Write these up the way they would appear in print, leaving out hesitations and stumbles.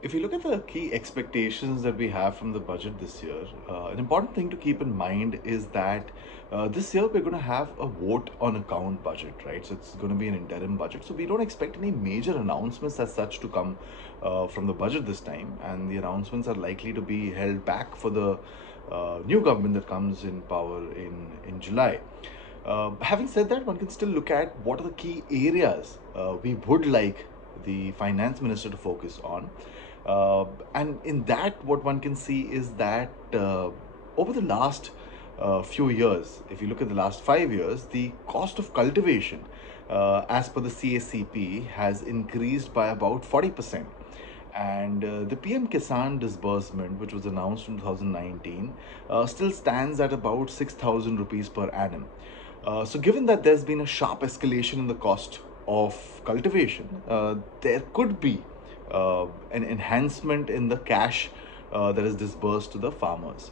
If you look at the key expectations that we have from the budget this year, an important thing to keep in mind is that this year we're going to have a vote on account budget, right? So it's going to be an interim budget. So we don't expect any major announcements as such to come from the budget this time, and the announcements are likely to be held back for the new government that comes in power in July. Having said that, one can still look at what are the key areas we would like the finance minister to focus on. And in that, what one can see is that over the last few years, if you look at the last 5 years, the cost of cultivation, as per the CACP, has increased by about 40%. And the PM Kisan disbursement, which was announced in 2019, still stands at about 6,000 rupees per annum. So, given that there's been a sharp escalation in the cost of cultivation, there could be an enhancement in the cash that is disbursed to the farmers.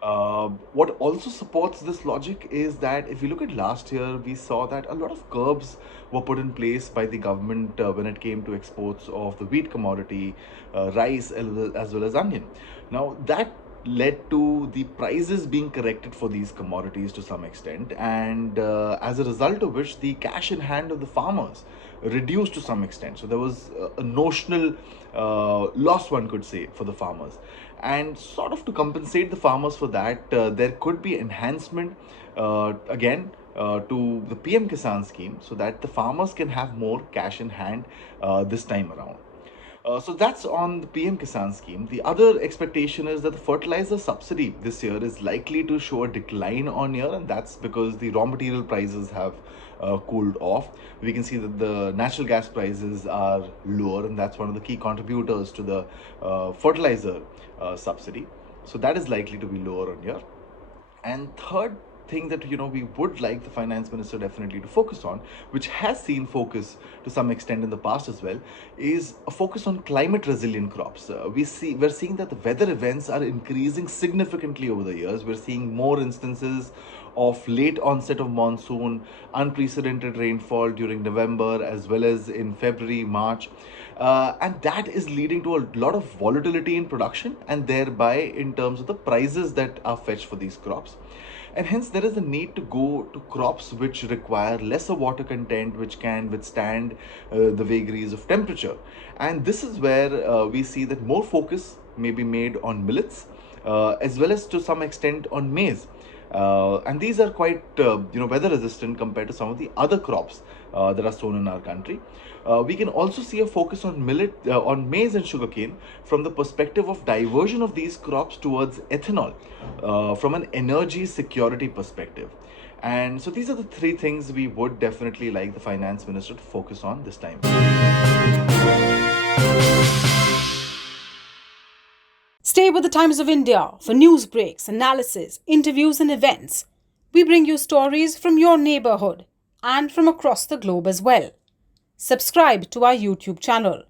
What also supports this logic is that if you look at last year, we saw that a lot of curbs were put in place by the government when it came to exports of the wheat commodity, rice, as well as onion. Now, that led to the prices being corrected for these commodities to some extent, and as a result of which the cash in hand of the farmers reduced to some extent. So there was a notional loss, one could say, for the farmers. And sort of to compensate the farmers for that, there could be enhancement again to the PM Kisan scheme, so that the farmers can have more cash in hand this time around. So that's on the PM Kisan scheme. The other expectation is that the fertilizer subsidy this year is likely to show a decline on year, and that's because the raw material prices have cooled off. We can see that the natural gas prices are lower, and that's one of the key contributors to the fertilizer subsidy. So that is likely to be lower on year. And third thing that we would like the finance minister definitely to focus on, which has seen focus to some extent in the past as well, is a focus on climate resilient crops. We're seeing that the weather events are increasing significantly over the years. We're seeing more instances of late onset of monsoon, unprecedented rainfall during November as well as in February, March. And that is leading to a lot of volatility in production and thereby in terms of the prices that are fetched for these crops. And hence, there is a need to go to crops which require lesser water content, which can withstand the vagaries of temperature. And this is where we see that more focus may be made on millets, as well as to some extent on maize. And these are quite weather resistant compared to some of the other crops that are sown in our country. We can also see a focus on on maize and sugarcane from the perspective of diversion of these crops towards ethanol from an energy security perspective. And so these are the three things we would definitely like the finance minister to focus on this time. Stay with the Times of India for news breaks, analysis, interviews, and events. We bring you stories from your neighborhood and from across the globe as well. Subscribe to our YouTube channel.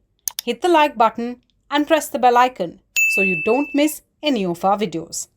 Hit the like button and press the bell icon so you don't miss any of our videos.